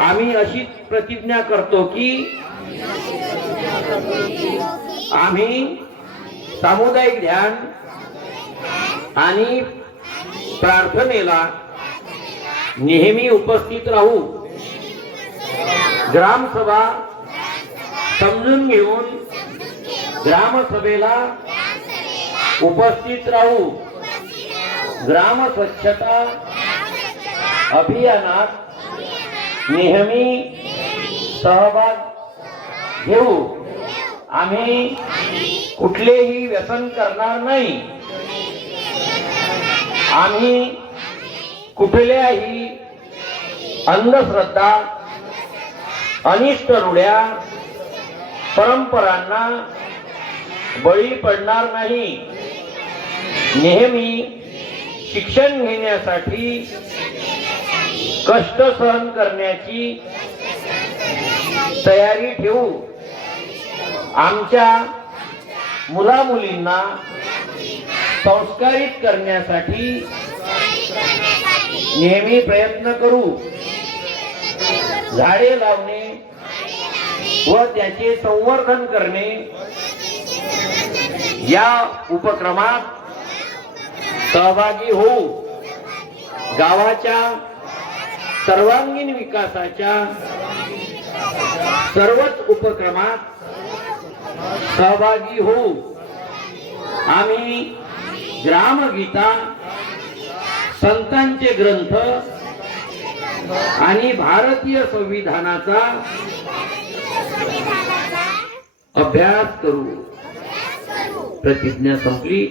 आम्ही अशी प्रतिज्ञा करतो की आम्ही सामुदायिक ध्यान आणि प्रार्थनेला नेहमी उपस्थित राहू, ग्रामसभा समजून घेऊन ग्रामसभेला उपस्थित राहू, ग्राम स्वच्छता अभियानात नेहमी सहभाग घेऊ। आम्ही कुठलेही व्यसन करणार नाही। आम्ही कुठल्याही अंधश्रद्धा, अनिष्ट रूढ्या, परंपरांना बळी पडणार नाही। नेहमी शिक्षण घेण्यासाठी कष्ट सहन करण्याची तयारी ठेवू। आमच्या मुला मुलींना संस्कारित करण्यासाठी नेहमी प्रयत्न करू। झाडे लावणे व त्याचे संवर्धन करणे या उपक्रमात सहभागी होऊ। गावाच्या सर्वांगीण विकासाच्या सर्वच उपक्रमात सहभागी होऊ। आम्ही ग्रामगीता, संतांचे ग्रंथ आणि भारतीय संविधानाचा अभ्यास करू। प्रतिज्ञा संपली।